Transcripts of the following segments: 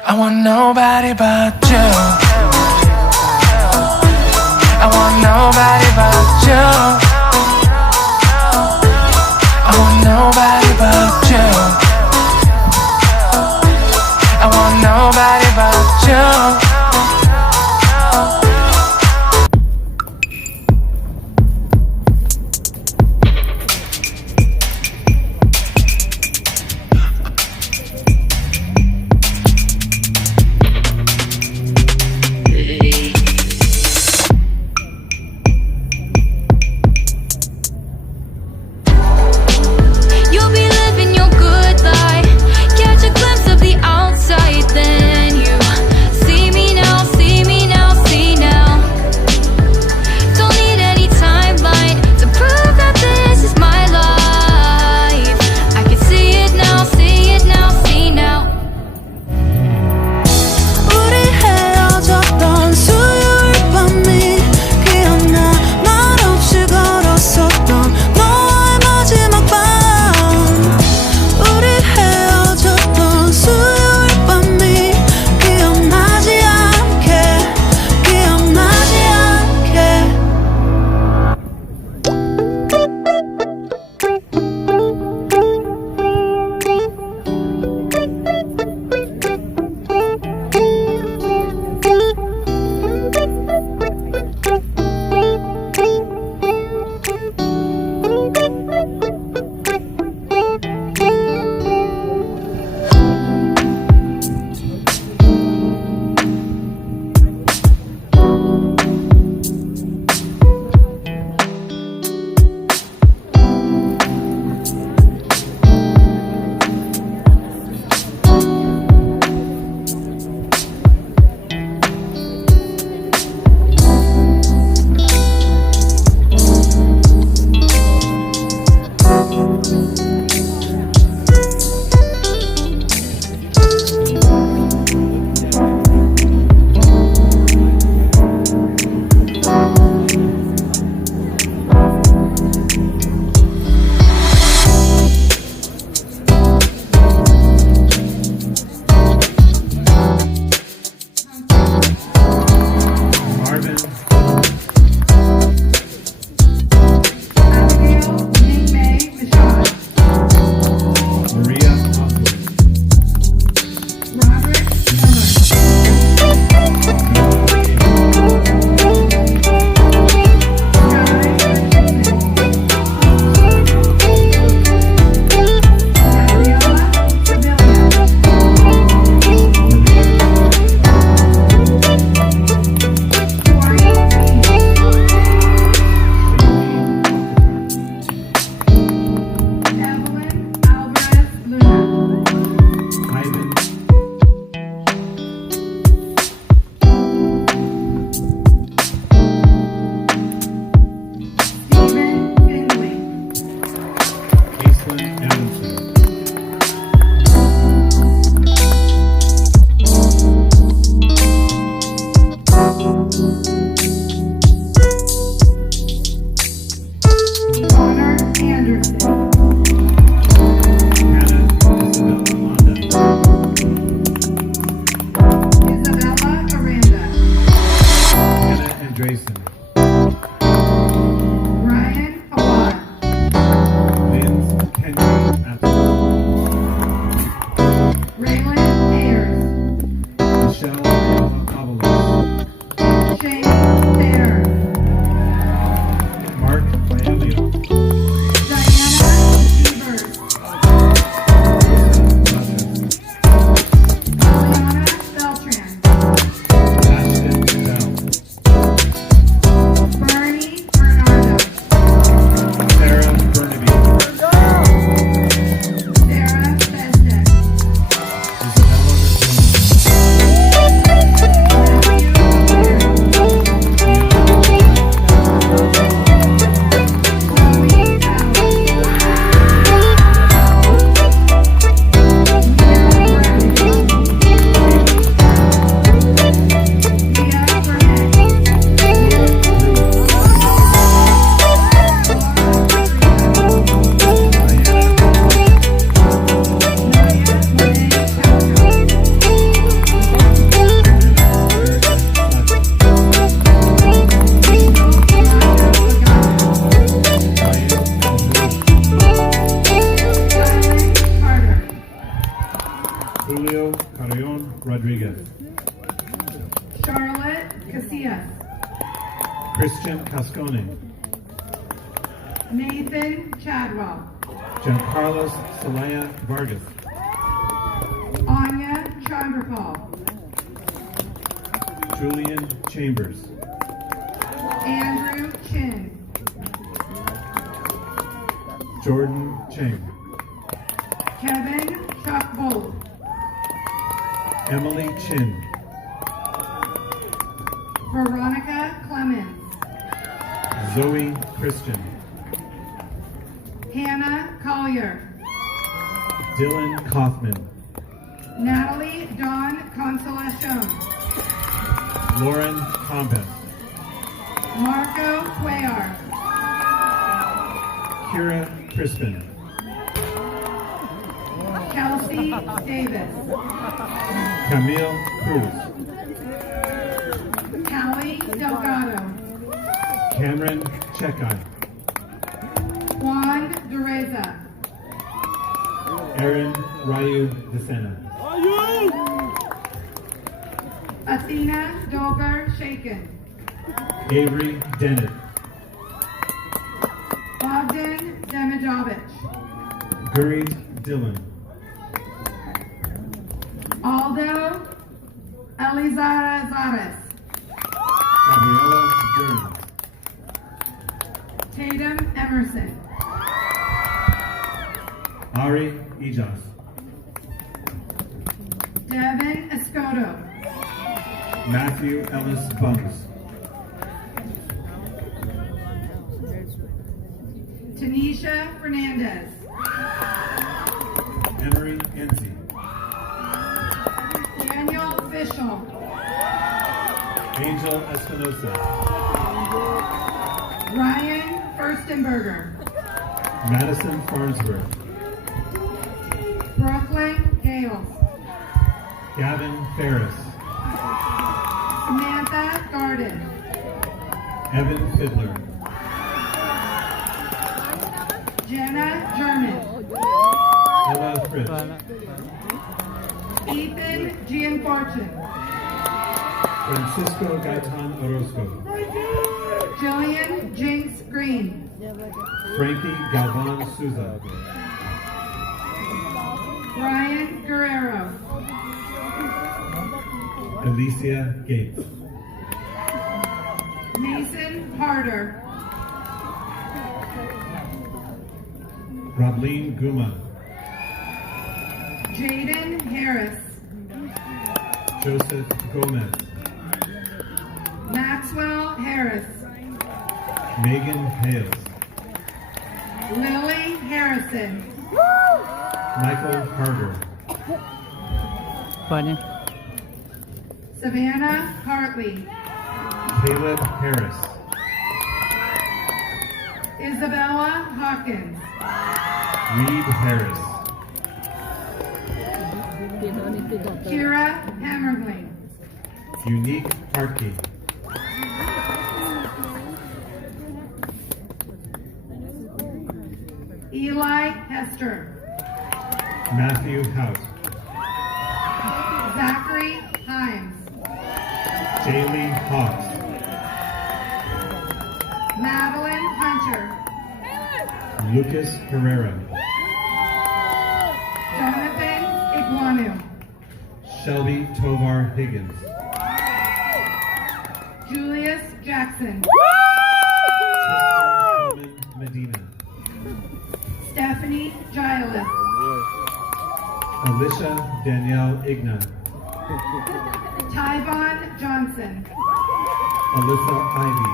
I want nobody but you. I want nobody but you. I want nobody but you. I want nobody but you. Carrion Rodriguez. Charlotte Casillas, Christian Cascone. Nathan Chadwell, Giancarlos Celaya Vargas. Anya Chandrapal, Julian Chambers. Andrew Chin, Jordan Cheng. Kevin Chuck Bolt, Emily Chin. Veronica Clemens, Zoe Christian. Hannah Collier, Dylan Kaufman. Natalie Dawn Consolacion, Lauren Compas. Marco Cuellar, Kira Crispin. Kelsey Davis, Camille Cruz. Callie Delgado, Cameron Chekai. Juan Dureza, Aaron Ryu Desena. Athena Dogar Shaken, Avery Dennett. Bogdan Demidovich, Gurit Dillon. Aldo Elizares, Gabriella Jones. Tatum Emerson, Ari Ijas. Devin Escoto, Matthew Ellis Bungs. Tanisha Fernandez, Emery Enzi. Daniel Fishel, Angel Espinosa. Ryan Furstenberger, Madison Farnsworth. Brooklyn Gales, Gavin Ferris. Samantha Garden, Evan Fiddler. Jenna German, Ella Fritz. Ethan Gianfortune, Francisco Gaitan Orozco. Jillian Jinx Green, Frankie Galvan Souza. Brian Guerrero, Alicia Gates. Mason Harder, Robleen Guma. Jaden Harris, Joseph Gomez. Maxwell Harris, Megan Hales. Lily Harrison, Michael Harder. Funny. Savannah Hartley, Caleb Harris. Isabella Hawkins, Reed Harris. Kira Hammerling, Unique Hartkey. Eli Hester, Matthew Hout. Zachary Himes, Jaylee Hawks. Madeline Hunter, Lucas Herrera. Jonathan Iguanu, Shelby Tovar Higgins. Julius Jackson, Tristan Coleman Medina. Stephanie Giles, Alicia Danielle Igna. Tyvon Johnson, Alyssa Ivy.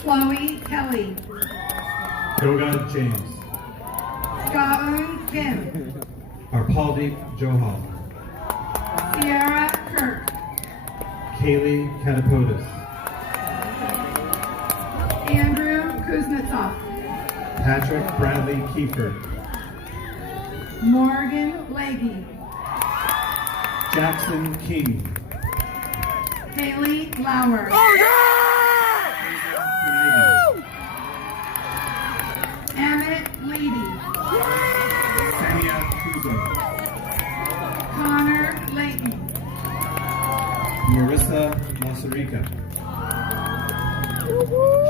Chloe Kelly, Goga James. Gaun Kim, Arpaldeep Johal. Sierra Kirk, Kaylee Catapodis. Andrew Kuznetsov, Patrick Bradley Kiefer. Morgan Leahy, Jackson King. Haley Lauer, Emmett Leedy, Sania Kuzo. Connor Layton. Marissa Masarica.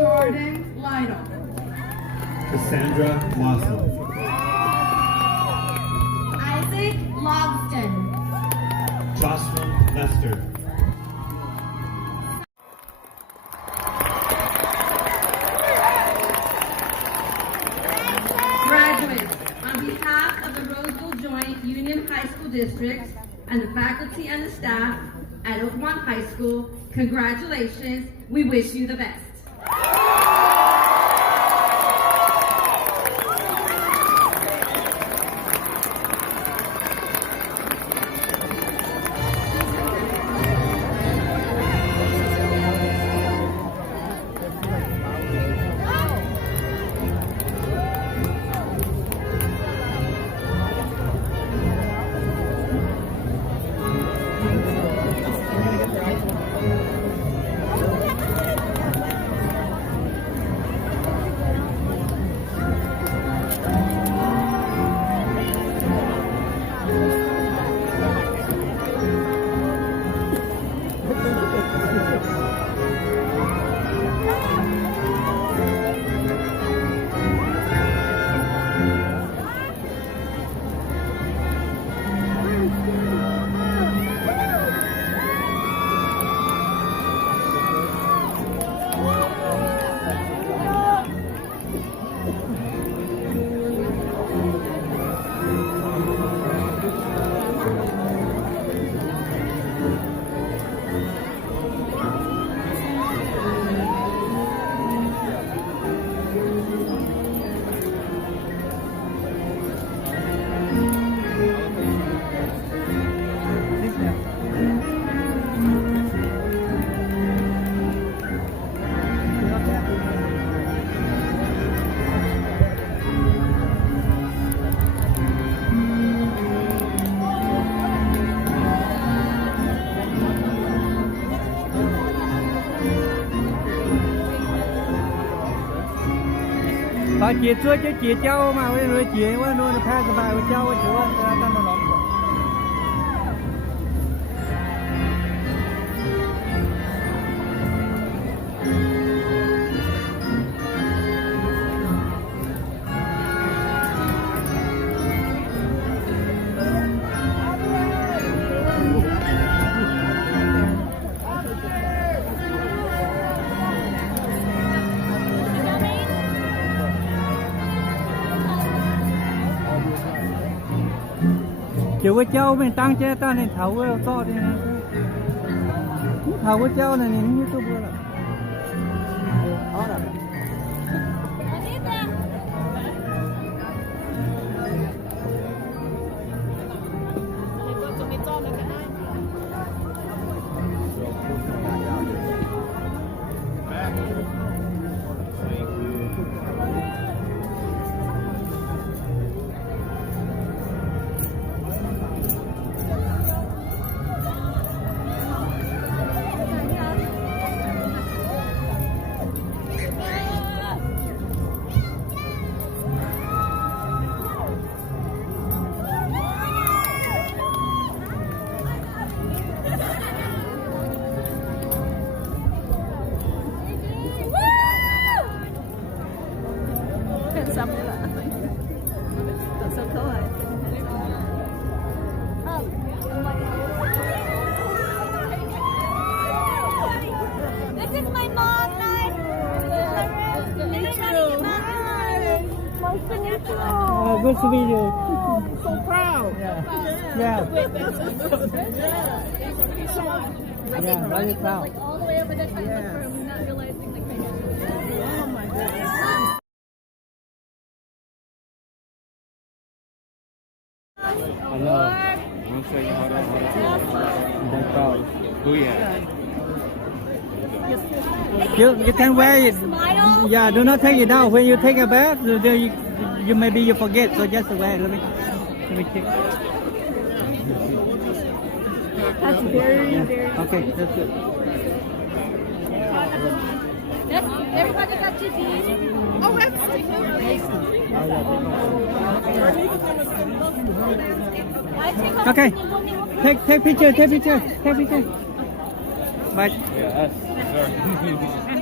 Jordan Lytle. Cassandra Lawson. Isaac Logston. Jocelyn Lester. Graduates, on behalf of the Roseville Joint Union High School District and the faculty and the staff at Oakmont High School, congratulations. We wish you the best. Bà chị xưa chứ chị cháu mà với người chị quá nuôi là phá cái bài của cháu với chữa ta nó lộn. Chiều với cháu mình tăng chế ta nên thấu với to thì thấu với cháu này như tôi vừa là This is my mom, guys. good to meet you. So proud. Yeah. I Yeah, very proud. like all the way over the top of the room, not realizing like Oh my goodness. Hello. I'm saying very proud. Oh yeah. You can wear it. Smile. Yeah, do not take it down. When you take a bath, you maybe you forget. So just wear it. Let me check. That's very, very. Okay, that's good. Yes, everybody got your teeth. Oh, that's Okay. Take picture. Bye. Yeah, us. Sorry.